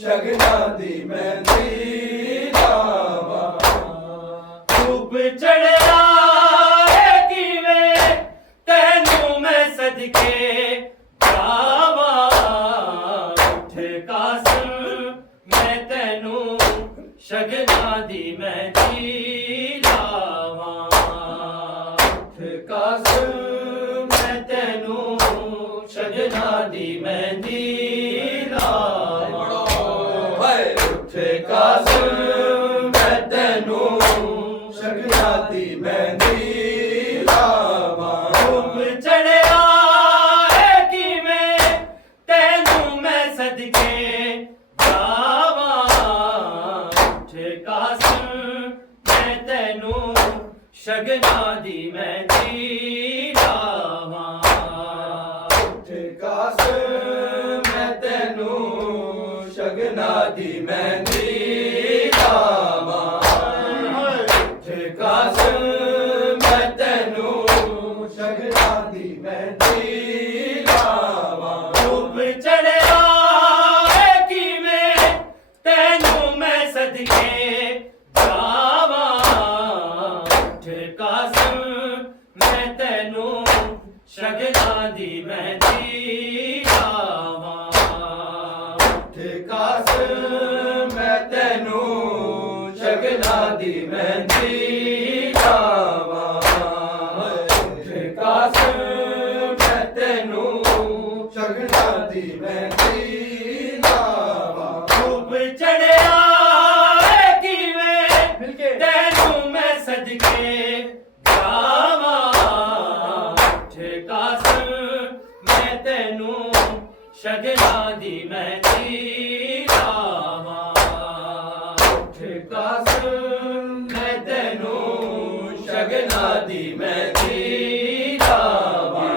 ਸ਼ਗਨਾਂ ਦੀ ਮਹਿੰਦੀ ਲਾਵਾਂ। ਧੂਪ ਚੜਿਆ ਏ ਕਿਵੇਂ ਤੈਨੂੰ ਮੈਂ ਸਦਕੇ ਜਾਵਾਂ। ਉੱਠ ਕਾਸਮ ਮੈਂ ਤੈਨੂੰ ਸ਼ਗਨਾਂ ਦੀ ਮਹਿੰਦੀ ਲਾਵਾਂ। ਉੱਠ ਕਾਸਮ ਮੈਂ ਤੈਨੂੰ ਸ਼ਗਨਾਂ ਦੀ ਮਹਿੰਦੀ ਲਾਵਾਂ। ਉੱਠ ਕਾਸਮ ਮੈਂ ਤੈਨੂੰ ਸ਼ਗਨਾਂ ਦੀ ਮਹਿੰਦੀ ਲਾਵਾਂ। ਧੂਪ ਚੜਿਆ ਏ ਕਿਵੇਂ ਤੈਨੂੰ ਮੈਂ ਸਦਕੇ ਜਾਵਾਂ। ਉੱਠ ਕਾਸਮ ਮੈਂ ਤੈਨੂੰ ਸ਼ਗਨਾਂ ਦੀ ਮਹਿੰਦੀ ਲਾਵਾਂ। ਉੱਠ ਕਾਸਮ ਮੈਂ ਤੈਨੂੰ ਸ਼ਗਨਾਂ ਦੀ ਮਹਿੰਦੀ ਲਾਵਾਂ। ਉੱਠ ਕਾਸਮ ਮੈਂ ਤੈਨੂੰ ਸ਼ਗਨਾਂ ਦੀ ਮਹਿੰਦੀ ਲਾਵਾਂ। ਧੂਪ ਚੜਿਆ ਏ ਕਿਵੇਂ ਤੈਨੂੰ ਮੈਂ ਸਦਕੇ ਜਾਵਾਂ। ਉੱਠ ਕਾਸਮ ਮੈਂ ਤੈਨੂੰ ਸ਼ਗਨਾਂ ਦੀ ਮਹਿੰਦੀ ਲਾਵਾਂ। ਉੱਠ ਕਾਸਮ ਮੈਂ ਤੈਨੂੰ ਸ਼ਗਨਾਂ ਦੀ ਮਹਿੰਦੀ ਲਾਵਾਂ। ਉੱਠ ਕਾਸਮ ਮੈਂ ਤੈਨੂੰ ਸ਼ਗਨਾਂ ਦੀ ਮਹਿੰਦੀ ਲਾਵਾਂ। ਧੂਪ ਚੜਿਆ ਏ ਕਿਵੇਂ ਤੈਨੂੰ ਮੈਂ ਸਦਕੇ ਜਾਵਾਂ। ਉੱਠ ਕਾਸਮ ਮੈਂ ਤੈਨੂੰ ਸ਼ਗਨਾਂ ਦੀ ਮਹਿੰਦੀ ਲਾਵਾਂ। ਉੱਠ ਕਾਸਮ ਮੈਂ ਤੈਨੂੰ ਸ਼ਗਨਾਂ ਦੀ ਮਹਿੰਦੀ ਲਾਵਾਂ।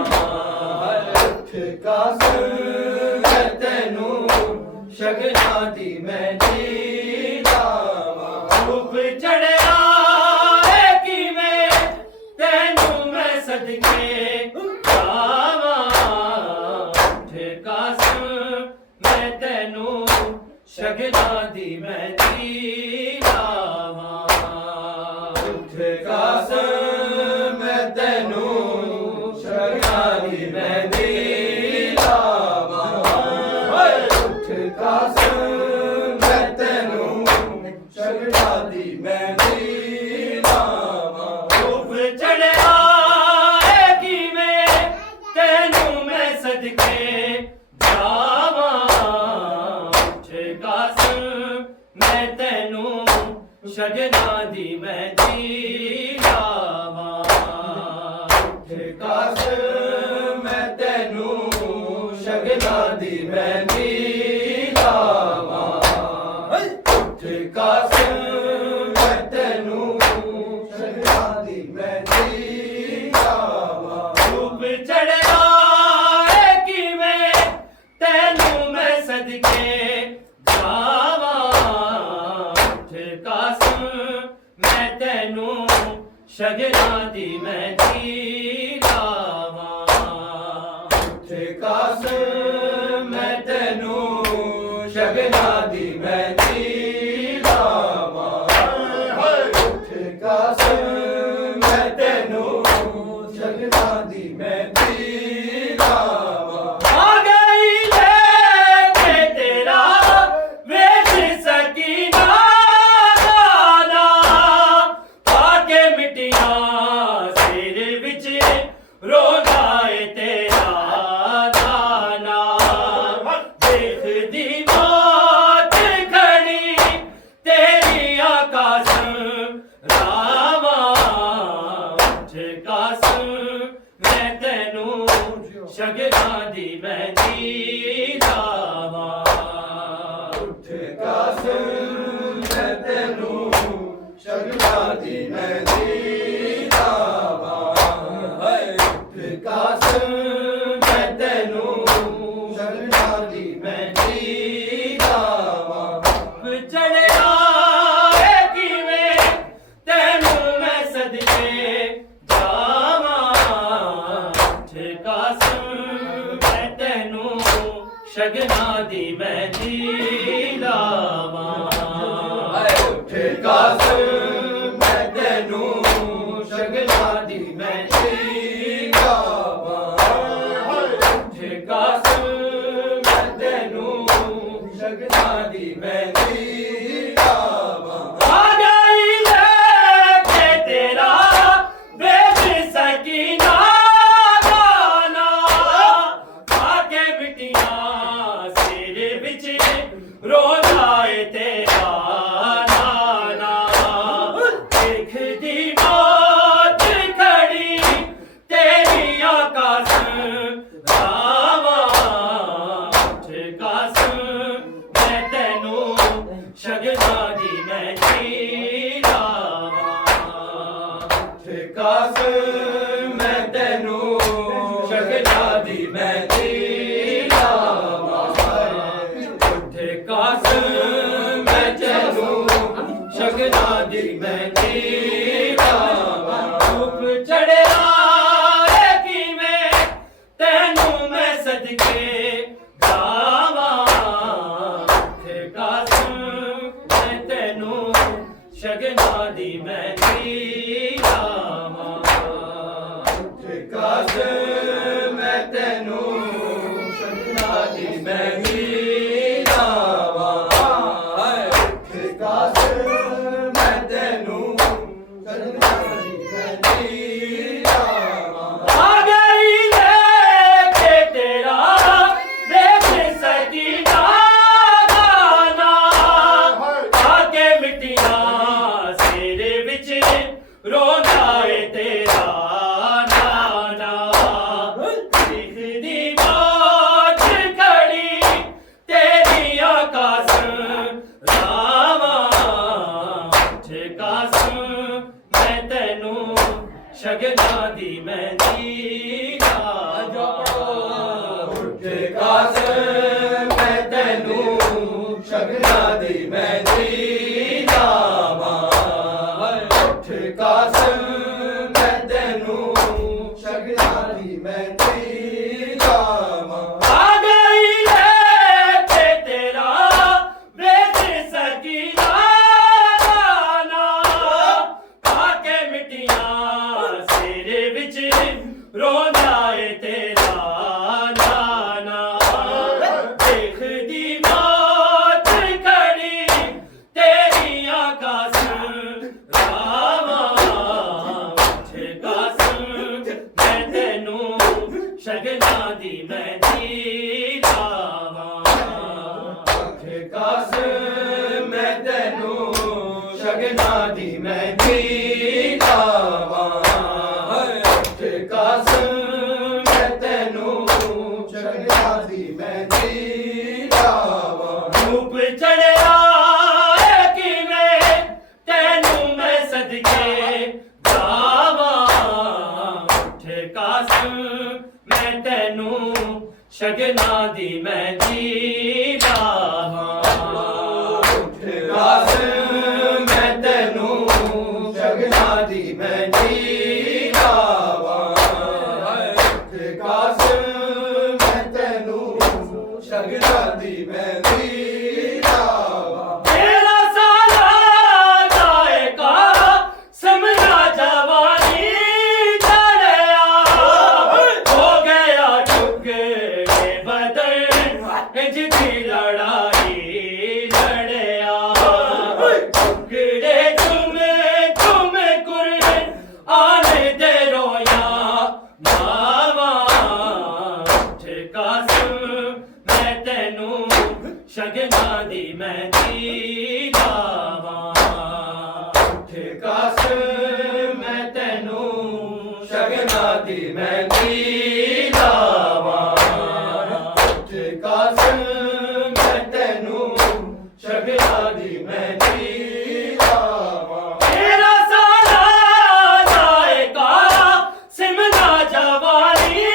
ਉੱਠ ਕਾਸਮ ਮੈਂ ਤੈਨੂੰ ਸ਼ਗਨਾਂ ਦੀ ਮਹਿੰਦੀ ਲਾਵਾਂ। ਧੂਪ ਚੜਿਆ ਏ ਕਿਵੇਂ ਤੈਨੂੰ ਮੈਂ ਸਦਕੇ ਜਾਵਾਂ। ਉੱਠ ਕਾਸਮ ਮੈਂ ਤੈਨੂੰ ਸ਼ਗਨਾਂ ਦੀ ਮਹਿੰਦੀ ਲਾਵਾਂ। ਉੱਠ ਕਾਸਮ ਮੈਂ ਤੈਨੂੰ ਸ਼ਗਨਾਂ ਦੀ ਮਹਿੰਦੀ ਲਾਵਾਂ। ਉੱਠ ਕਾਸਮ ਮੈਂ ਤੈਨੂੰ ਸ਼ਗਨਾਂ ਦੀ ਮਹਿੰਦੀ ਲਾਵਾਂ। ਧੂਪ ਚੜਿਆ ਏ ਕਿਵੇਂ ਤੈਨੂੰ ਮੈਂ ਸਦਕੇ ਜਾਵਾਂ। ਉੱਠ ਕਾਸਮ ਮੈਂ ਤੈਨੂੰ ਸ਼ਗਨਾਂ ਦੀ ਮਹਿੰਦੀ ਲਾਵਾਂ। ਉੱਠ ਕਾਸਮ ਮੈਂ ਤੈਨੂੰ ਸ਼ਗਨਾਂ ਦੀ ਮਹਿੰਦੀ ਲਾਵਾਂ। ਉੱਠ ਕਾਸਮ ਮੈਂ ਤੈਨੂੰ ਸ਼ਗਨਾਂ ਦੀ ਮਹਿੰਦੀ ਲਾਵਾਂ। ਧੂਪ ਚੜਿਆ ਏ ਕਿਵੇਂ ਤੈਨੂੰ ਮੈਂ ਸਦਕੇ ਜਾਵਾਂ। ਉੱਠ ਕਾਸਮ ਮੈਂ ਤੈਨੂੰ ਸ਼ਗਨਾਂ ਦੀ ਮਹਿੰਦੀ ਲਾਵਾਂ। ਉੱਠ ਕਾਸਮ ਮੈਂ ਤੈਨੂੰ ਸ਼ਗਨਾਂ ਦੀ ਮਹਿੰਦੀ ਲਾਵਾਂ। ਉੱਠ ਕਾਸਮ ਮੈਂ ਤੈਨੂੰ ਸ਼ਗਨਾਂ ਦੀ ਮਹਿੰਦੀ ਲਾਵਾਂ। ਆ ਗਈ ਲੈ ਕੇ ਤੇਰਾ ਵੇਖ ਸਕੀਨਾ ਦਾਨਾ। ਪਾ ਕੇ ਮਿੱਟੀਆਂ ਸਿਰ ਵਿੱਚ ਰੋਂਦਾ ਏ ਤੇਰਾ ਦਾਨਾ। ਦੇਖਦੀ ਮੌਤ ਖੜੀ ਤੇਰੀਆਂ ਕਾਸਮ ਰਾਵਾਂ। ਉੱਠ ਕਾਸਮ ਮੈਂ ਤੈਨੂੰ ਸ਼ਗਨਾਂ ਦੀ ਮਹਿੰਦੀ ਲਾਵਾਂ। ਉੱਠ ਕਾਸਮ ਮੈਂ ਤੈਨੂੰ ਸ਼ਗਨਾਂ ਦੀ ਮਹਿੰਦੀ ਲਾਵਾਂ। ਉੱਠ ਕਾਸਮ ਮੈਂ ਤੈਨੂੰ ਸ਼ਗਨਾਂ ਦੀ ਮਹਿੰਦੀ ਲਾਵਾਂ। ਚੜਿਆ ਏ ਕਿਵੇਂ ਤੈਨੂੰ ਮੈਂ ਸਦਕੇ ਜਾਵਾਂ। ਕਾਸਮ ਮੈਂ ਤੈਨੂੰ ਸ਼ਗਨਾਂ ਦੀ ਮਹਿੰਦੀ ਲਾ ਸ਼ਗਨਾਂ ਦੀ ਮਹਿੰਦੀ ਲਾਵਾਂ ਆ ਗਈ ਲੈ ਕੇ ਤੇਰਾ ਵੇਖ ਸਕੀਨਾ ਗਾਨਾ ਆ ਕੇ ਮਿੱਟੀਆਂ ਸਿਰ ਵਿੱਚ ਰੋਂਦਾ ਏ ਤੇਰਾ ਨਾਨਾ ਦੇਖਦੀ ਮੌਤ ਖੜੀ ਤੇਰੀਆਂ ਕਸਮ ਰਾਵਾਂ ਕਸਮ ਮੈਂ ਤੈਨੂੰ ਸ਼ਗਨਾਂ ਦੀ ਮਹਿੰਦੀ ਲਾਵਾਂ ਕਸਮ ਮੈਂ ਤੈਨੂੰ ਸ਼ਗਨਾਂ ਦੀ ਮਹਿੰਦੀ ਲਾਵਾਂ ਉੱਠੇ ਕਸਮ ਮੈਂ ਤੈਨੂੰ ਸ਼ਗਨਾਂ ਦੀ ਮਹਿੰਦੀ ਲਾਵਾਂ ਧੁੱਪ ਚੜਿਆ ਏ ਕਿਵੇਂ ਤੈਨੂੰ ਮੈਂ ਸਦਕੇ ਜਾਵਾਂ ਉੱਠੇ ਕਸਮ ਮੈਂ ਤੈਨੂੰ ਸ਼ਗਨਾਂ ਦੀ ਮਹਿੰਦੀ ਲਾਵਾਂ ਕਸਮ ਮੈਂ ਤੈਨੂੰ ਸ਼ਗਨਾਂ ਦੀ ਮਹਿੰਦੀ ਲਾਵਾਂ ਕਸਮ ਮੈਂ ਤੈਨੂੰ ਸ਼ਗਨਾਂ ਦੀ ਮਹਿੰਦੀ ਲਾਵਾਂ ਆ ਗਈ ਲੈ ਕੇ ਤੇਰਾ ਵੇਖ ਸਕੀਨਾ ਗਾਨਾ ਆ ਕੇ ਮਿੱਟੀਆਂ ਸਿਰ ਵਿੱਚ ਰੋਂਦਾ ਏ ਤੇਰਾ ਨਾਨਾ ਦਿਖਦੀ ਬਾਤ ਖੜੀ ਤੇਰੀਆਂ ਕਸਮ ਰਾਵਾਂ ਉੱਠੇ ਕਸਮ ਮੈਂ ਤੈਨੂੰ ਸ਼ਗਨਾਂ ਦੀ ਮਹਿੰਦੀ ਲਾਵਾਂ ਉੱਠੇ ਕਸਮ ਮੈਂ ਤੈਨੂੰ ਸ਼ਗਨਾਂ ਦੀ ਮਹਿੰਦੀ ਲਾਵਾਂ ਉੱਠੇ ਕਸਮ ਮੈਂ ਤੈਨੂੰ ਸ਼ਗਨਾਂ ਦੀ ਮਹਿੰਦੀ ਲਾਵਾਂ ਆ ਗਈ ਲੈ ਕੇ ਤੇਰਾ ਵੇਖ ਸਕੀਨਾ ਗਾਨਾ ਆ ਕੇ ਮਿੱਟੀਆਂ ਸਿਰ ਵਿੱਚ ਰੋਂਦਾ ਏ ਤੇਰਾ ਨਾਨਾ ਦੇਖਦੀ ਮੌਤ ਖੜੀ ਤੇਰੀਆਂ ਕਸਮ ਰਾਵਾਂ ਉੱਠੇ ਕਸਮ ਮੈਂ ਤੈਨੂੰ ਸ਼ਗਨਾਂ ਦੀ ਮਹਿੰਦੀ ਲਾਵਾਂ ਉੱਠੇ ਕਸਮ ਮੈਂ ਤੈਨੂੰ ਸ਼ਗਨਾਂ ਦੀ ਮਹਿੰਦੀ ਲਾਵਾਂ ਉੱਠੇ ਕਸਮ ਮੈਂ ਤੈਨੂੰ ਸ਼ਗਨਾਂ ਦੀ ਮਹਿੰਦੀ ਲਾਵਾਂ ਧੂਪ ਚੜਿਆ ਏ ਕਿਵੇਂ ਤੈਨੂੰ ਮੈਂ ਸਦਕੇ ਜਾਵਾਂ ਉੱਠੇ ਕਸਮ ਮੈਂ ਤੈਨੂੰ ਸ਼ਗਨਾਂ ਦੀ ਮਹਿੰਦੀ ਲਾਵਾਂ ਉੱਠੇ ਕਸਮ ਮੈਂ ਤੈਨੂੰ ਸ਼ਗਨਾਂ ਦੀ ਮਹਿੰਦੀ ਲਾਵਾਂ ਉੱਠੇ ਕਸਮ ਮੈਂ ਤੈਨੂੰ ਸ਼ਗਨਾਂ ਦੀ ਮਹਿੰਦੀ ਲਾਵਾਂ ਤੇਰਾ ਸਾਲਾ ਜਾਏਗਾ ਸਮਝਾ ਜਵਾਨੀ ਚੜਿਆ ਹੋ ਗਿਆ ਟੁਕੜੇ ਬਦਨ ਇੰਜ ਦੀ ਲੜਾਈ ਲੜਿਆ ਟੁਕੜੇ ਤੁਮੇ ਕੁਰਨੇ ਆਨੇ ਦੇ ਰੋਇਆ ਮਾਵਾ ਉੱਠੇ ਕਸਮ ਮੈਂ ਤੈਨੂੰ ਸ਼ਗਨਾਂ ਦੀ ਮਹਿੰਦੀ ਲਾਵਾਂ ਉੱਠੇ ਕਸਮ ਮੈਂ ਤੈਨੂੰ ਸ਼ਗਨਾਂ ਦੀ ਮਹਿੰਦੀ ਲਾਵਾਂ ਉੱਠੇ ਕਸਮ ਮੈਂ ਤੈਨੂੰ ਸ਼ਗਨਾਂ ਦੀ ਮਹਿੰਦੀ ਲਾਵਾਂ ਤੇਰਾ ਸਾਲਾ ਜਾਏਗਾ ਸਿਮਨਾ ਜਵਾਨੀ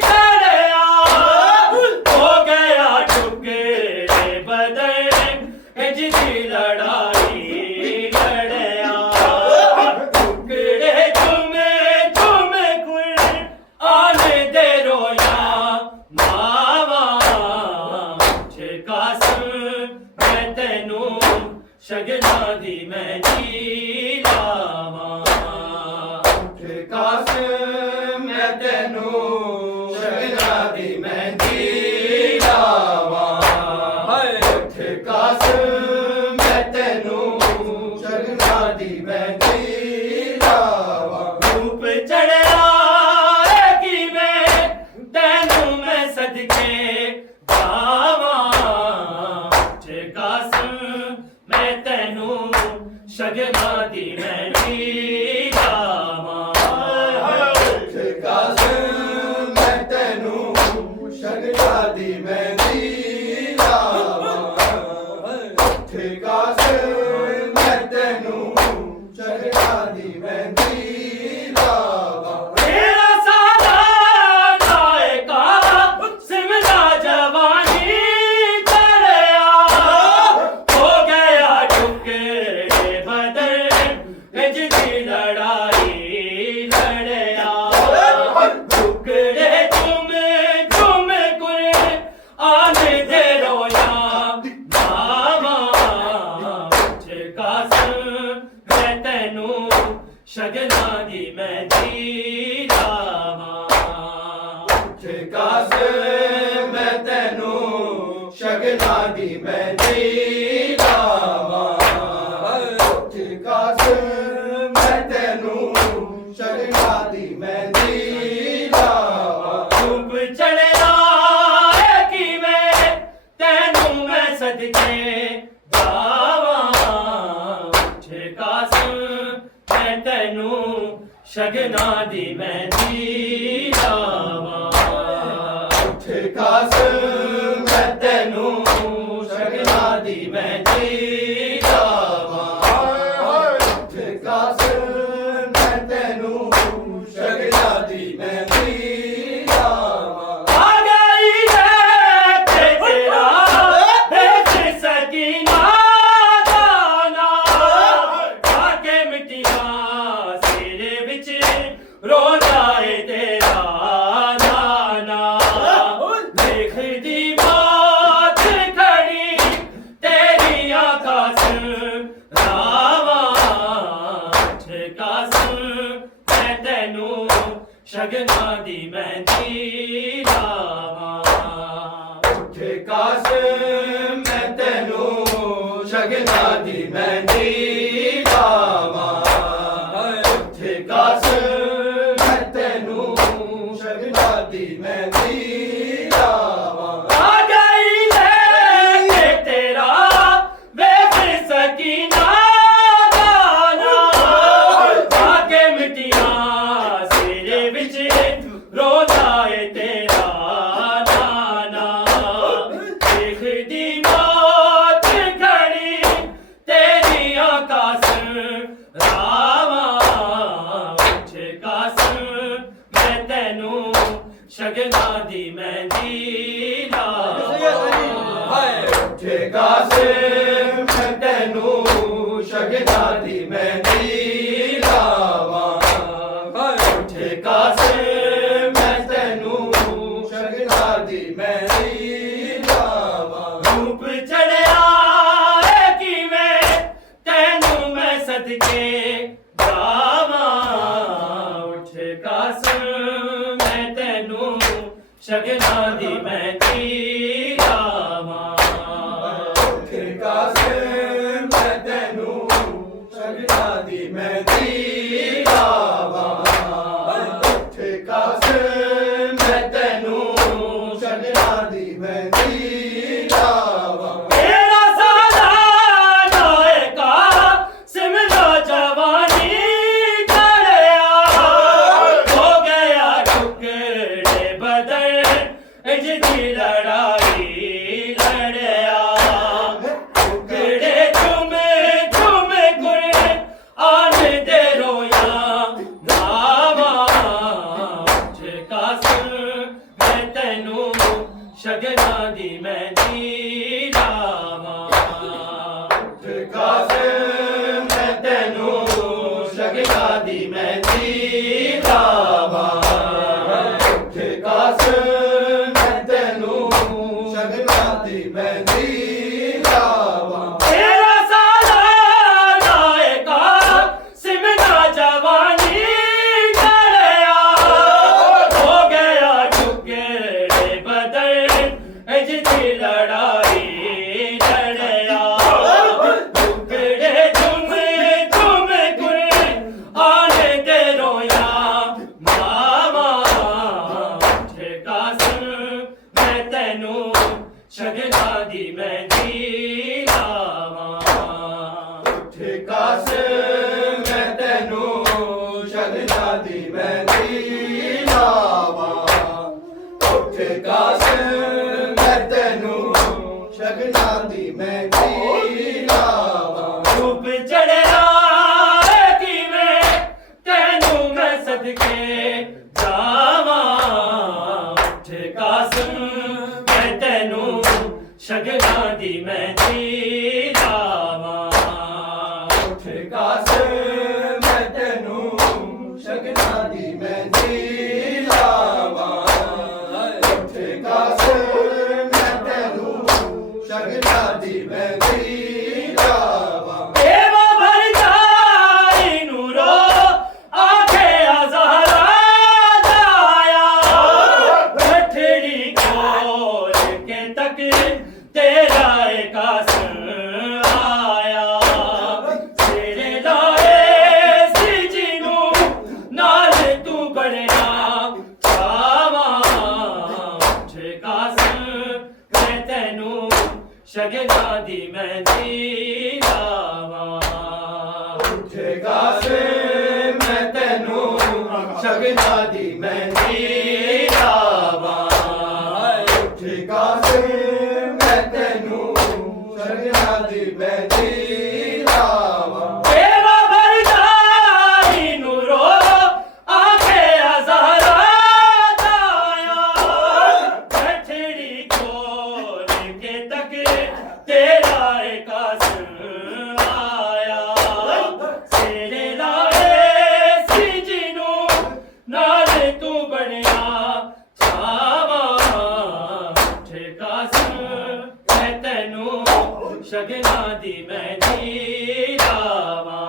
ਚੜਿਆ ਹੋ ਗਿਆ ਟੁਕੜੇ ਬਦਨ ਇੰਜ ਦੀ ਲੜਾਈ ਲੜਿਆ ਟੁਕੜੇ ਤੁਮੇ ਕੁਲ ਆਨੇ ਦੇ ਰੋਇਆ ਮਾਵਾ ਉੱਠੇ ਕਸਮ ਮੈਂ ਤੈਨੂੰ ਸ਼ਗਨਾਂ ਦੀ ਮਹਿੰਦੀ ਲਾਵਾਂ ਉੱਠੇ ਕਸਮ ਮੈਂ ਤੈਨੂੰ ਸ਼ਗਨਾਂ ਦੀ ਮਹਿੰਦੀ ਲਾਵਾਂ ਉੱਠ ਕਾਸਮ ਮੈਂ ਤੈਨੂੰ ਸ਼ਗਨਾਂ ਦੀ ਮਹਿੰਦੀ ਲਾਵਾਂ ਧੂਪ ਚੜਿਆ ਏ ਕਿਵੇਂ ਤੈਨੂੰ ਮੈਂ ਸਦਕੇ ਜਾਵਾਂ ਉੱਠ ਕਾਸਮ ਮੈਂ ਤੈਨੂੰ ਸ਼ਗਨਾਂ ਦੀ ਮਹਿੰਦੀ ਲਾਵਾਂ ਉੱਠ ਕਾਸਮ ਮੈਂ ਤੈਨੂੰ ਸ਼ਗਨਾਂ ਦੀ ਮਹਿੰਦੀ ਲਾਵਾਂ ਉੱਠ ਕਾਸਮ ਮੈਂ ਤੈਨੂੰ ਸ਼ਗਨਾਂ ਦੀ ਮਹਿੰਦੀ ਲਾਵਾਂ ਤੇਰਾ ਸਾਦਾ ਨਾਇਕਾ ਸਿਮਲਾ ਜਵਾਨੀ ਚੜਿਆ ਹੋ ਗਿਆ ਟੁਕੜੇ ਬਦਲ ਇੰਜ ਦੀ ਲੜਾਈ ਲੜਿਆ ਟੁਕੜੇ ਤੁਮ ਕੁਰੇ ਆਨੇ ਦੇ ਰੋਇਆ ਮਾਵਾ ਉੱਠ ਕਾਸਮ ਮੈਂ ਤੈਨੂੰ ਸ਼ਗਨਾਂ ਦੀ ਮਹਿੰਦੀ ਲਾਵਾਂ ਉੱਠ ਕਾਸਮ ਮੈਂ ਤੈਨੂੰ ਸ਼ਗਨਾਂ ਦੀ ਮਹਿੰਦੀ ਲਾਵਾਂ ਉੱਠ ਕਾਸਮ ਮੈਂ ਤੈਨੂੰ ਸ਼ਗਨਾਂ ਦੀ ਮਹਿੰਦੀ ਲਾਵਾਂ ਧੂਪ ਚੜਿਆ ਏ ਕਿਵੇਂ ਤੈਨੂੰ ਮੈਂ ਸਦਕੇ ਜਾਵਾਂ ਉੱਠ ਕਾਸਮ ਮੈਂ ਤੈਨੂੰ ਸ਼ਗਨਾਂ ਦੀ ਮਹਿੰਦੀ ਲਾਵਾਂ ਉੱਠ ਕਾਸਮ ਮੈਂ ਤੈਨੂੰ ਸ਼ਗਨਾਂ ਦੀ ਮਹਿੰਦੀ ਲਾਵਾਂ ਉੱਠ ਕਾਸਮ ਮੈਂ ਤੈਨੂੰ ਸ਼ਗਨਾਂ ਦੀ ਮਹਿੰਦੀ ਲਾਵਾਂ ਆ ਗਈ ਰੇ ਤੇਰਾ ਵੇਖ ਸਕੀਨਾ ਦਾਨਾ ਆ ਕੇ ਮਿੱਟੀਆਂ ਸਿਰੇ ਵਿੱਚ ਰੋਂਦਾ ਏ ਤੇਰਾ ਨਾਨਾ ਦੇਖਦੀ ਬਾਤ ਖੜੀ ਤੇਰੀਆਂ ਕਾਸਮ ਰਾਵਾਂ ਉੱਠ ਕਾਸਮ ਮੈਂ ਤੈਨੂੰ ਸ਼ਗਨਾਂ ਦੀ ਮਹਿੰਦੀ ਲਾਵਾਂ ਉੱਠ ਕਾਸਮ ਮੈਂ ਤੈਨੂੰ ਸ਼ਗਨਾਂ ਦੀ ਮਹਿੰਦੀ ਲਾਵਾਂ ਉੱਠ ਕਾਸਮ ਮੈਂ ਤੈਨੂੰ ਸ਼ਗਨਾਂ ਦੀ ਮਹਿੰਦੀ ਲਾਵਾਂ ਆ ਗਈ ਲੈ ਤੇਰਾ ਵੇਖ ਸਕੀਨਾ ਦਾਨਾ ਆ ਕੇ ਮਿੱਟੀਆਂ ਸਿਰੇ ਵਿੱਚ ਰੋਂਦਾ ਏ ਤੇਰਾ ਨਾਨਾ ਦੇਖਦੀ ਮੌਤ ਖੜੀ ਤੇਰੀਆਂ ਕਾਸਮ ਰਾਵਾਂ ਉੱਠ ਕਾਸਮ ਮੈਂ ਤੈਨੂੰ ਸ਼ਗਨਾਂ ਦੀ ਮਹਿੰਦੀ ਲਾਵਾਂ ਉੱਠ ਕਾਸਮ ਮੈਂ ਤੈਨੂੰ ਸ਼ਗਨਾਂ ਦੀ ਮਹਿੰਦੀ ਲਾਵਾਂ ਉੱਠ ਕਾਸਮ ਮੈਂ ਤੈਨੂੰ ਸ਼ਗਨਾਂ ਦੀ ਮਹਿੰਦੀ ਲਾਵਾਂ ਧੂਪ ਚੜਿਆ ਏ ਕਿਵੇਂ ਤੈਨੂੰ ਮੈਂ ਸਦਕੇ ਜਾਵਾਂ ਉੱਠ ਕਾਸਮ ਮੈਂ ਤੈਨੂੰ ਸ਼ਗਨਾਂ ਦੀ ਮਹਿੰਦੀ ਲਾਵਾਂ ਉੱਠ ਕਾਸਮ ਮੈਂ ਤੈਨੂੰ ਸ਼ਗਨਾਂ ਦੀ ਮਹਿੰਦੀ ਲਾਵਾਂ ਉੱਠ ਕਾਸਮ ਮੈਂ ਤੈਨੂੰ ਸ਼ਗਨਾਂ ਦੀ ਮਹਿੰਦੀ ਲਾਵਾਂ ਤੇਰਾ ਸਾਦਾ ਨਾਇਕਾ ਸਿਮਲਾ ਜਵਾਨੀ ਚੜਿਆ ਹੋ ਗਿਆ ਟੁਕੜੇ ਬਦਲ ਇੰਜ ਦੀ ਲੜਾਈ ਲੜਿਆ ਟੁਕੜੇ ਮਹਿੰਦੀ ਲਾਵਾਂ ਧੁੱਪ ਚੜਿਆ ਕਿਵੇਂ ਤੈਨੂੰ ਮੈਂ ਸਦਕੇ ਜਾਵਾਂ ਉੱਠ ਕਾਸਮ ਮੈਂ ਤੈਨੂੰ ਸ਼ਗਨਾਂ ਦੀ ਮਹਿੰਦੀ ਲਾਵਾਂ ਉੱਠ ਕਾਸਮ ਮੈਂ ਤੈਨੂੰ ਸ਼ਗਨਾਂ ਦੀ ਮਹਿੰਦੀ ਲਾਵਾਂ ਉੱਠ ਕਾਸਮ ਮੈਂ ਤੈਨੂੰ ਸ਼ਗਨਾਂ ਦੀ ਮਹਿੰਦੀ ਲਾਵਾਂ ਦੇਵਾ ਭਰ ਜਾਈ ਨੂਰੋ ਆਖੇ ਹਜ਼ਾਰਾਂ ਦਾਇਆ ਗਠੜੀ ਖੋਲ ਕੇ ਤੱਕ ਤੇਰਾ ਏ ਕਾਸਮ ਆਇਆ ਤੇਰੇ ਲਾਏ ਸੀ ਜਿਹਨੂੰ ਨਾਲ ਤੂੰ ਬਣਿਆ ਛਾਵਾਂ ਉੱਠ ਕਾਸਮ ਮੈਂ ਤੈਨੂੰ ਸ਼ਗਨਾਂ ਦੀ ਮਹਿੰਦੀ ਲਾਵਾਂ ਉੱਠ ਕਾਸਮ ਮੈਂ ਤੈਨੂੰ ਸ਼ਗਨਾਂ ਦੀ ਮਹਿੰਦੀ ਲਾਵਾਂ ਉੱਠ ਕਾਸਮ ਮੈਂ ਤੈਨੂੰ ਸ਼ਗਨਾਂ ਦੀ ਮਹਿੰਦੀ ਲਾਵਾਂ ਦੇਵਾ ਭਰ ਜਾਈ ਨੂਰੋ ਆਖੇ ਹਜ਼ਾਰਾਂ ਦਾਇਆ ਗਠੜੀ ਖੋਲ ਕੇ ਤੱਕ ਤੇਰਾ ਏ ਕਾਸਮ ਆਇਆ ਤੇਰੇ ਲਾਏ ਸੀ ਜਿਹਨੂੰ ਨਾਲ ਤੂੰ ਬਣਿਆ ਛਾਵਾਂ ਉੱਠ ਕਾਸਮ ਮੈਂ ਤੈਨੂੰ ਸ਼ਗਨਾਂ ਦੀ ਮਹਿੰਦੀ ਲਾਵਾਂ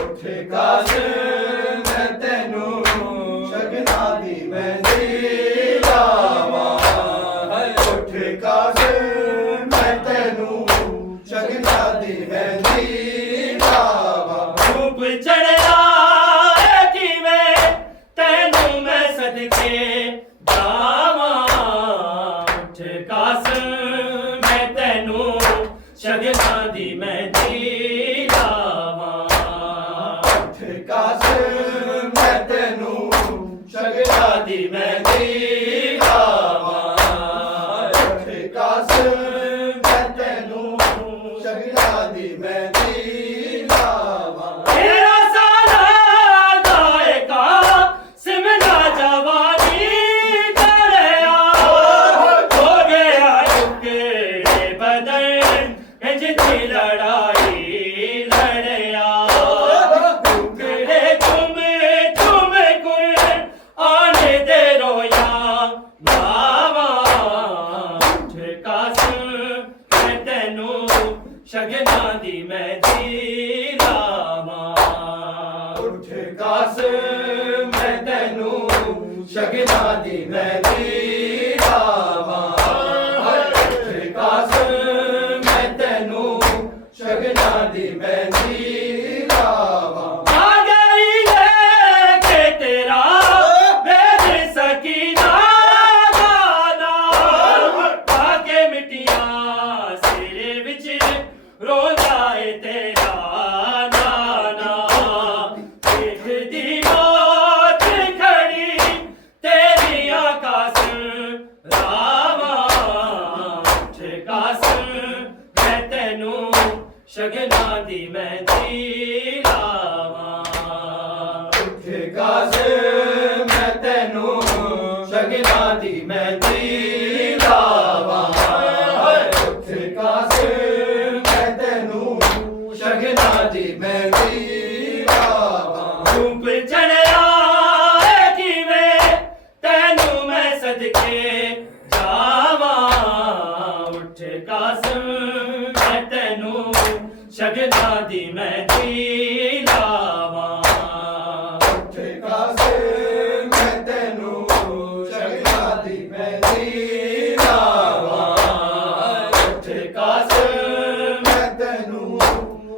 ਉੱਠ ਕਾਸਮ ਮੈਂ ਤੈਨੂੰ ਸ਼ਗਨਾਂ ਦੀ ਮਹਿੰਦੀ ਲਾਵਾਂ ਉੱਠ ਕਾਸਮ ਮੈਂ ਤੈਨੂੰ ਸ਼ਗਨਾਂ ਦੀ ਮਹਿੰਦੀ ਲਾਵਾਂ ਧੁੱਪ ਚੜਿਆ ਕਿਵੇਂ ਤੈਨੂੰ ਮੈਂ ਸਦਕੇ ਜਾਵਾਂ ਉੱਠ ਕਾਸਮ ਮੈਂ ਤੈਨੂੰ ਸ਼ਗਨਾਂ ਦੀ ਮਹਿੰਦੀ ਲਾਵਾਂ ਉੱਠ ਕਾਸਮ ਮੈਂ ਤੈਨੂੰ ਸ਼ਗਨਾਂ ਦੀ ਮਹਿੰਦੀ ਲਾਵਾਂ ਉੱਠ ਕਾਸਮ ਮੈਂ ਤੈਨੂੰ ਸ਼ਗਨਾਂ ਦੀ ਮਹਿੰਦੀ ਲਾਵਾਂ ਤੇਰਾ ਸਾਰਾ ਗਾਇਕਾ ਸਿਮਨਾ ਜਵਾਨੀ ਕਰਿਆ ਹੋ ਗਿਆ ਟੁਕੜੇ ਬਦਨ ਇੰਜ ਦੀ ਲੜਾਈ ਲੜਿਆ ਟੁਕੜੇ ਤੁਮ ਕੁਰਨ ਆਨੇ ਦੇ ਰੋਇਆ ਮਾਵਾ ਉੱਠ ਕਾਸਮ ਮੈਂ ਤੈਨੂੰ ਸ਼ਗਨਾਂ ਦੀ ਮਹਿੰਦੀ ਲਾਵਾਂ ਉੱਠ ਕਾਸਮ ਮੈਂ ਤੈਨੂੰ ਸ਼ਗਨਾਂ ਦੀ ਮਹਿੰਦੀ ਲਾਵਾਂ ਉੱਠ ਕਾਸਮ ਮੈਂ ਤੈਨੂੰ ਸ਼ਗਨਾਂ ਦੀ ਮਹਿੰਦੀ ਲਾਵਾਂ ਆ ਗਈ ਲੈ ਕੇ ਤੇਰਾ ਵੇਖ ਸਕੀਨਾ ਗਾਨਾ ਆ ਕੇ ਮਿੱਟੀਆਂ ਸਿਰੇ ਵਿੱਚ ਰੋਂਦਾ ਏ ਤੇਰਾ ਨਾਨਾ ਦੇਖਦੀ ਮੌਤ ਖੜੀ ਤੇਰੀਆਂ ਕਾਸਮ ਰਾਵਾਂ ਉੱਠ ਕਾਸਮ ਮੈਂ ਤੈਨੂੰ ਸ਼ਗਨਾਂ ਦੀ ਮਹਿੰਦੀ ਲਾਵਾਂ ਉੱਠ ਕਾਸਮ ਮੈਂ ਤੈਨੂੰ ਸ਼ਗਨਾਂ ਦੀ ਮਹਿੰਦੀ ਲਾਵਾਂ ਉੱਠ ਕਾਸਮ ਮੈਂ ਤੈਨੂੰ ਸ਼ਗਨਾਂ ਦੀ ਮਹਿੰਦੀ ਲਾਵਾਂ ਧੁੱਪ ਚੜਿਆ ਕਿਵੇਂ ਤੈਨੂੰ ਮੈਂ ਸਦਕੇ ਜਾਵਾਂ ਉੱਠ ਕਾਸਮ ਮੈਂ ਤੈਨੂੰ ਸ਼ਗਨਾਂ ਦੀ ਮਹਿੰਦੀ ਲਾਵਾਂ ਉੱਠ ਕਾਸਮ ਮੈਂ ਤੈਨੂੰ ਸ਼ਗਨਾਂ ਦੀ ਮਹਿੰਦੀ ਲਾਵਾਂ ਉੱਠ ਕਾਸਮ ਮੈਂ ਤੈਨੂੰ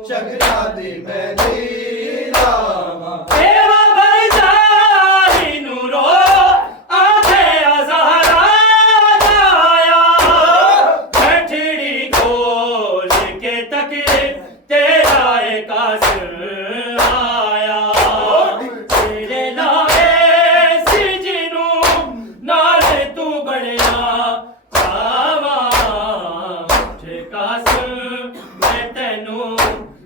ਸ਼ਗਨਾਂ ਦੀ ਮਹਿੰਦੀ ਲਾਵਾਂ ਦੇਵਾ ਭਰ ਜਾਈ ਨੂਰੋ ਆਖੇ ਹਜ਼ਾਰਾਂ ਦਾਇਆ ਗਠੜੀ ਖੋਲ ਕੇ ਤੱਕ ਤੇਰਾ ਏ ਕਾਸਮ ਆਇਆ ਤੇਰੇ ਲਾਏ ਸੀ ਜਿਹਨੂੰ ਨਾਲ ਤੂੰ ਬਣਿਆ ਛਾਵਾਂ ਉੱਠ ਕਾਸਮ ਮੈਂ ਤੈਨੂੰ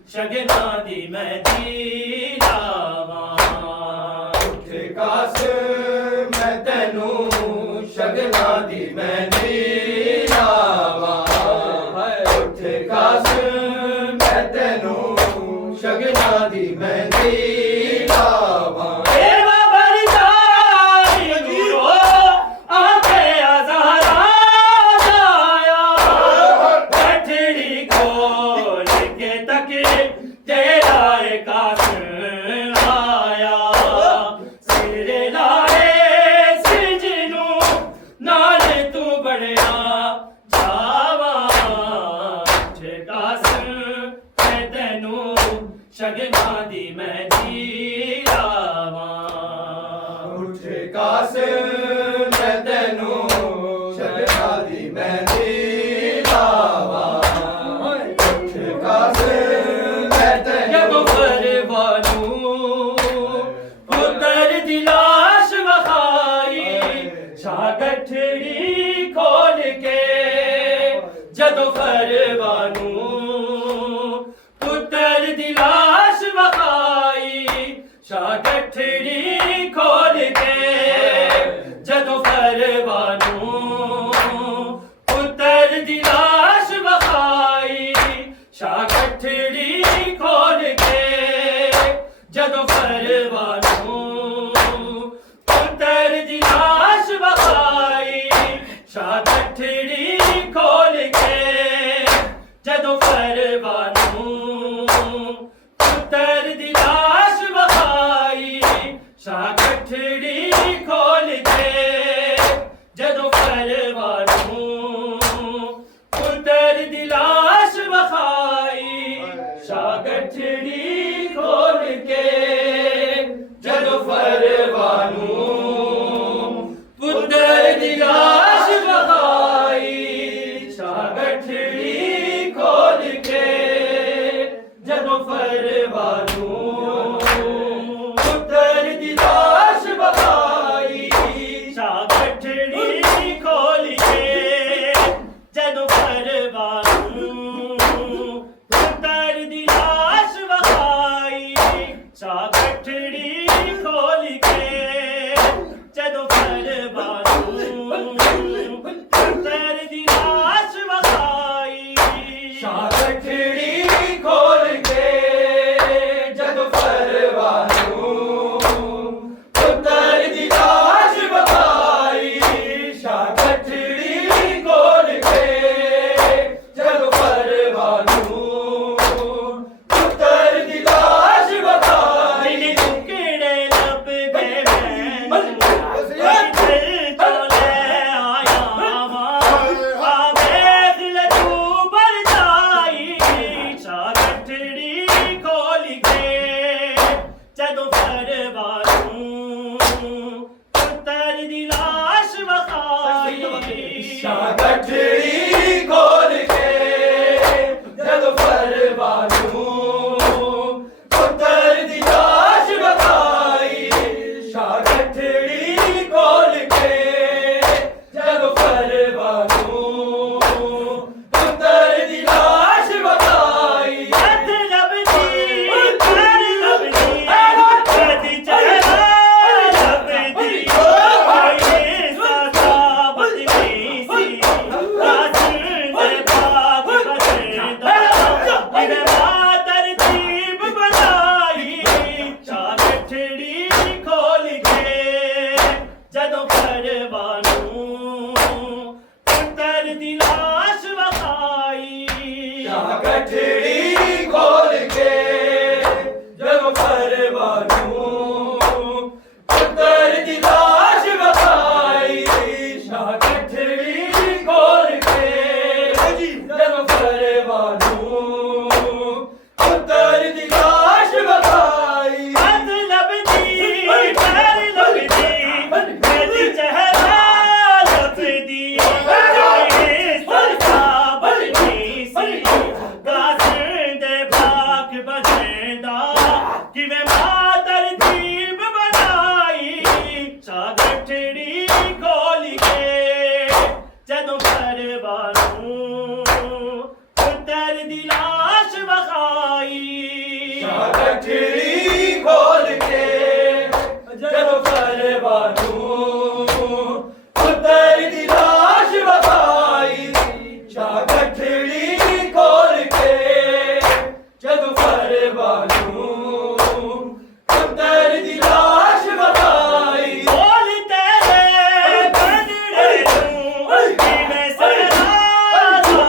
ਸ਼ਗਨਾਂ ਦੀ ਮਹਿੰਦੀ ਲਾਵਾਂ ਉੱਠੇ ਕਾਸਿਮ ਮੈਂ ਤੈਨੂੰ ਸ਼ਗਨਾਂ ਦੀ ਮਹਿੰਦੀ ਲਾਵਾਂ ਉੱਠੇ ਕਾਸਿਮ ਮੈਂ ਤੈਨੂੰ ਸ਼ਗਨਾਂ ਦੀ ਮਹਿੰਦੀ ਲਾਵਾਂ ਸ਼ਗਨਾਂ ਦੀ ਮਹਿੰਦੀ ਲਾਵਾਂ ਉੱਠੇ ਕਾਸਿਮ ਮੈਂ ਤੈਨੂੰ ਸ਼ਗਨਾਂ ਦੀ ਮਹਿੰਦੀ ਲਾਵਾਂ ਉੱਠੇ ਕਾਸਿਮ ਮੈਂ ਜਦੋਂ ਤੈਨੂੰ ਪਰਵਾਨੂੰ ਪੁੱਤਰ ਦੀ ਲਾਸ਼ ਵਖਾਈ ਛਾਗਠੜੀ ਖੋਲ ਕੇ ਜਦੋਂ ਪਰਵਾਨੂੰ ਪੁੱਤਰ ਦੀ ਲਾਸ਼ ਵਖਾਈ ਛਾਗਠੜੀ ਖੋਲ ਕੇ ਜਦੋਂ ਪਰਵਾਨੂੰ ਪੁੱਤਰ ਦੀ ਲਾਸ਼ ਵਖਾਈ ਛਾਗਠੜੀ ਖੋਲ ਕੇ ਜਦੋਂ ਪਰਵਾਨੂੰ ਪੁੱਤਰ ਦੀ ਲਾਸ਼ ਵਖਾਈ ਛਾਗਠੜੀ ਖੋਲ ਕੇ ਜਦੋਂ ਪਰਵਾਨੂੰ ਪੁੱਤਰ ਦੀ ਲਾਸ਼ ਵਖਾਈ ਛਾਗਠੜੀ ਖੋਲ ਕੇ ਜਦੋਂ ਪਰਵਾਨੂੰ ਪੁੱਤਰ ਦੀ ਲਾਸ਼ ਵਖਾਈ ਛਾਗਠੜੀ ਖੋਲ ਕੇ ਜਦੋਂ ਪਰਵਾਨੂੰ ਪੁੱਤਰ ਦੀ ਲਾਸ਼ ਵਖਾਈ ਛਾਗਠੜੀ ਖੋਲ ਕੇ ਜਦੋਂ ਪਰਵਾਨੂੰ ਪੁੱਤਰ ਦੀ ਲਾਸ਼ ਵਖਾਈ ਛਾਗਠੜੀ ਖੋਲ ਕੇ ਜਦੋਂ ਪਰਵਾਨੂੰ ਪੁੱਤਰ ਦੀ ਲਾਸ਼ ਵਖਾਈ ਛਾਗਠੜੀ ਖੋਲ ਕੇ ਜਦੋਂ ਪਰਵਾਨੂੰ ਪੁੱਤਰ ਦੀ ਲਾਸ਼ ਵਖਾਈ ਛਾਗਠੜੀ ਖੋਲ ਕੇ ਜਦੋਂ ਪਰਵਾਨੂੰ ਪੁੱਤਰ ਦੀ ਲਾਸ਼ ਵਖਾਈ ਛਾਗਠੜੀ ਖੋਲ ਕੇ ਜਦੋਂ ਪਰਵਾਨੂੰ ਪੁੱਤਰ ਦੀ ਲਾਸ਼ ਵਖਾਈ ਮੇਰੇ ਟੁਕੜੇ ਲੱਭ ਗਏ ਮੈਨੂੰ ਦਿਲ ਤੋਂ ਲੈ ਆਇਆ ਵਾਂ ਆ ਵੇਖ ਲੈ ਤੂੰ ਪਰਜਾਈ ਛਾਗਠੜੀ ਖੋਲ ਕੇ ਜਦੋਂ ਪਰਵਾਨੂੰ ਪੁੱਤਰ ਦੀ ਲਾਸ਼ ਵਖਾਈ ਛਾਗਠੜੀ ਖੋਲ ਕੇ ਜਦੋਂ ਪਰਵਾਨੂੰ ਪੁੱਤਰ ਦੀ ਲਾਸ਼ ਵਖਾਈ ਛਾਗਠੜੀ ਖੋਲ ਕੇ ਜਦੋਂ ਪਰਵਾਨੂੰ ਪੁੱਤਰ ਦੀ ਲਾਸ਼ ਵਖਾਈ ਹੱਥ ਲੱਭਦੀ ਪੈਰ ਲੱਭਦੀ ਕਦੀ ਚਿਹਰਾ ਲੱਭਦੀ ਕੋਈ ਸਾਥਾ ਬਦਲੀ ਸੀ ਕਾਸਰ ਦੇ ਬਾਗ ਬਸਦਾ ਜਿਵੇਂ ਮਾਤਰ ਜੀਬ ਬਣਾਈ ਛਾਗਠੜੀ ਖੋਲ ਕੇ ਜਦੋਂ ਪਰਵਾਨੂੰ ਪੁੱਤਰ ਦੀ ਲਾਸ਼ ਵਖਾਈ ਛਾਗਠੜੀ ਖੋਲ ਕੇ ਜਦੋਂ ਪਰਵਾਨੂੰ ਪੁੱਤਰ ਦੀ ਲਾਸ਼ ਵਖਾਈ ਛਾਗਠੜੀ ਖੋਲ ਕੇ ਜਦੋਂ ਪਰਵਾਨੂੰ ਪੁੱਤਰ ਦੀ ਲਾਸ਼ ਵਖਾਈ ਹੱਥ ਲੱਭਦੀ ਪੈਰ ਲੱਭਦੀ ਕਦੀ ਚਿਹਰਾ ਲੱਭਦੀ ਕੋਈ ਸਾਥਾ ਬਦਲੀ ਸੀ ਕਾਸਰ ਦੇ ਬਾਗ ਬਸਦਾ ਕਿਵੇਂ ਮਾਤਰ ਜੀਬ ਬਣਾਈ ਛਾਗਠੜੀ ਖੋਲ ਕੇ ਜਦੋਂ ਪਰਵਾਨੂੰ ਪੁੱਤਰ दी लाश बखाई शाह गठड़ी खोल के जदों परवानू पुत्तर दी लाश बखाई शाह गठड़ी खोल के जदों परवानू पुत्तर दी लाश बखाई बोल तेरे बनड़े नूं किवें सरादा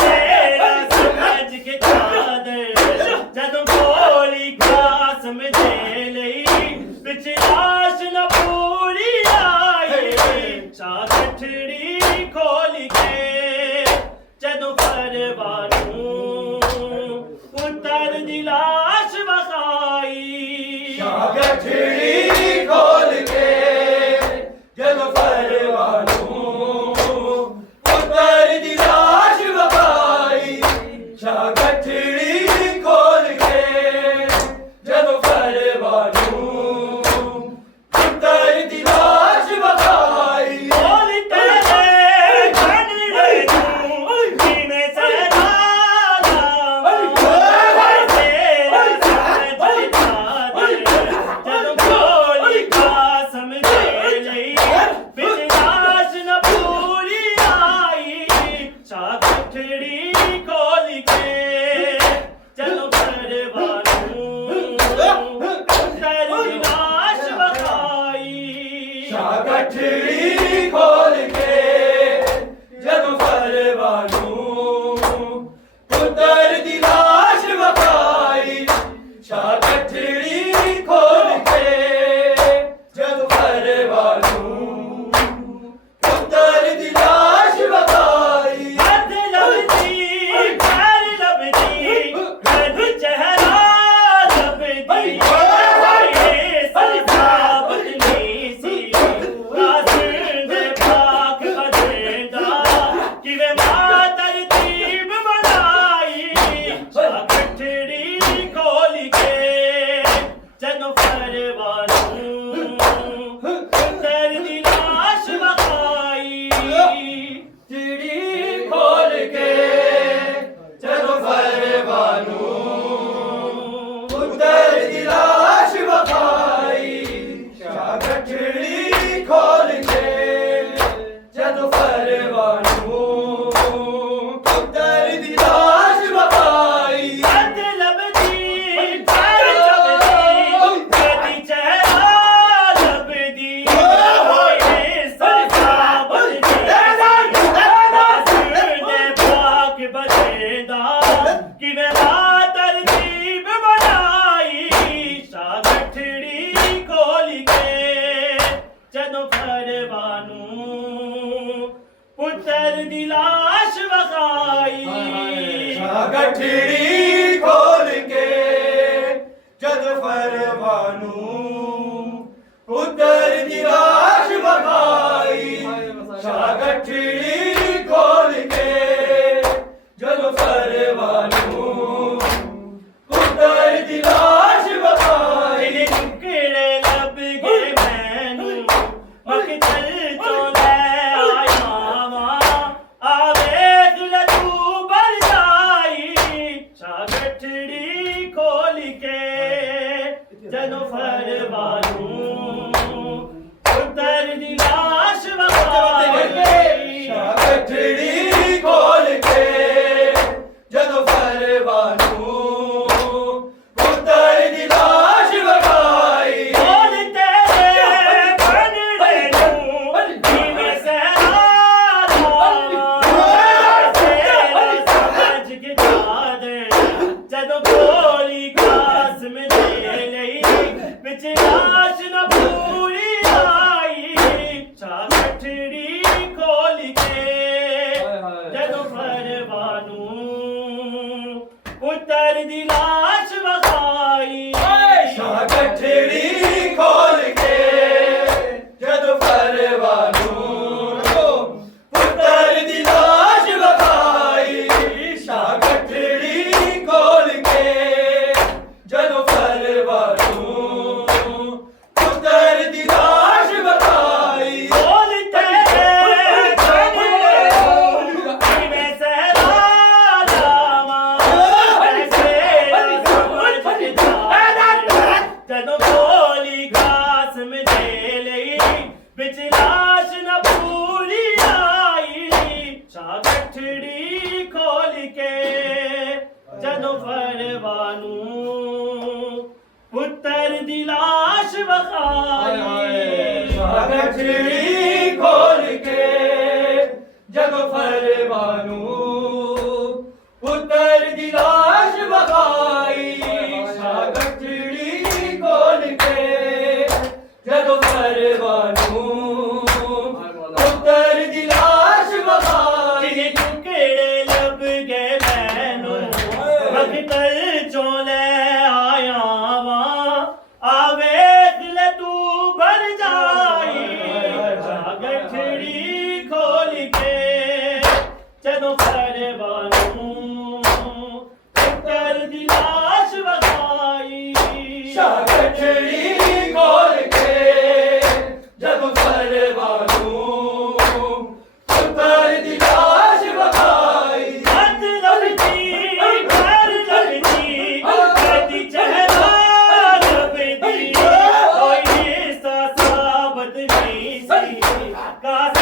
तेरा समझ के चादर जदों गोली कासम दे लई विच लाश न पूरी आई शाह गठड़ी खोल के जदों परवानू पुत्तर दी लाश बखाई शाह गठड़ी खोल के जदों परवानू पुत्तर दी लाश बखाई शाह गठड़ी खोल के जदों परवानू पुत्तर दी लाश बखाई बोल तेरे बनड़े नूं किवें सरादा तेरा समझ के चादर जदों गोली कासम दे लई विच लाश न पूरी आई शाह गठड़ी खोल के जदों परवानू पुत्तर दी लाश बखाई शाह गठड़ी खोल के जदों परवानू पुत्तर दी लाश बखाई शाह गठड़ी खोल के जदों परवानू पुत्तर दी लाश बखाई हद लबदी पैर लबदी कद चेहरा लबदी ये सजावट नहीं सी कासिर दे पाक बदेदा किवें मातर तीब बनाई शाह गठड़ी खोल के जदों परवानू पुत्तर दी लाश बखाई चिड़ी खोल के जदों परवानू पुत्तर दी लाश बखाई शाह गठड़ी खोल के जदों परवानू पुत्तर दी लाश बखाई हद लबदी पैर लबदी कदी चेहरा लबदी ये सजावट कासिर दे पाक बदेदा किवें मातर तीब बनाई शाह गठड़ी खोल के जदों परवानू पुत्तर दी लाश बखाई शाह गठड़ी खोल के जदों परवानू पुत्तर दी लाश बखाई शाह गठड़ी खोल के जदों परवानू पुत्तर दी लाश बखाई निकले लब गए मैनू मकतल चों लै आया वां आवेख ले तू बर जाई शाह गठड़ी खोल के जदों परवानू पुत्तर दी लाश बखाई शाह गठड़ी खोल के जदों परवानू पुत्तर दी लाश बखाई बोल तेरे बनड़े नूं किवें सरादा तेरा समझ के चादर जदों गोली कासम दे लई विच लाश न पूरी आई शाह गठड़ी खोल के जदों परवानू पुत्तर दी लाश बखाई शाह गठड़ी खोल के जदों परवानू पुत्तर दी लाश बखाई शाह गठड़ी खोल के जदों परवानू पुत्तर दी लाश बखाई बोल तेरे बनड़े नूं किवें सरादा ਸ਼ਾਹ ਗੱਠੜੀ ਖੋਲ ਕੇ ਜਦੋਂ ਫਰਵਾਨੂੰ ਪੁੱਤਰ ਦੀ ਲਾਸ਼ ਵਖਾਈ ਸ਼ਾਹ ਗੱਠੜੀ ਖੋਲ ਕੇ ਜਦੋਂ ਫਰਵਾਨੂੰ ਪੁੱਤਰ ਦੀ ਲਾਸ਼ ਵਖਾਈ ਜਿਹਦੇ ਟੁਕੜੇ ਲੱਭ ਗਏ ਮੈਨੂੰ ਮਖਤਲ ਚੋਂ ਲੈ ਆਇਆ ਵਾਂ ਆ ਵੇਖ ਲੈ ਤੂੰ ਬਣ ਜਾਈ ਸ਼ਾਹ ਗੱਠੜੀ ਖੋਲ ਕੇ ਜਦੋਂ ਫਰਵਾਨੂੰ ਪੁੱਤਰ ਦੀ ਲਾਸ਼ ਵਖਾਈ ਸ਼ਾਹ ਗੱਠੜੀ ਖੋਲ ਕੇ ਜਦੋਂ ਫਰਵਾਨੂੰ ਪੁੱਤਰ ਦੀ ਲਾਸ਼ ਵਖਾਈ ਹੱਥ ਲੱਭਦੀ ਘਰ ਲੱਭਦੀ ਕਦੀ ਚਿਹਰਾ ਲੱਭਦੀ ਕੋਈ ਹਿੱਸਾ ਸਾਬਤ ਨਹੀਂ ਸੀ ਕਾਸ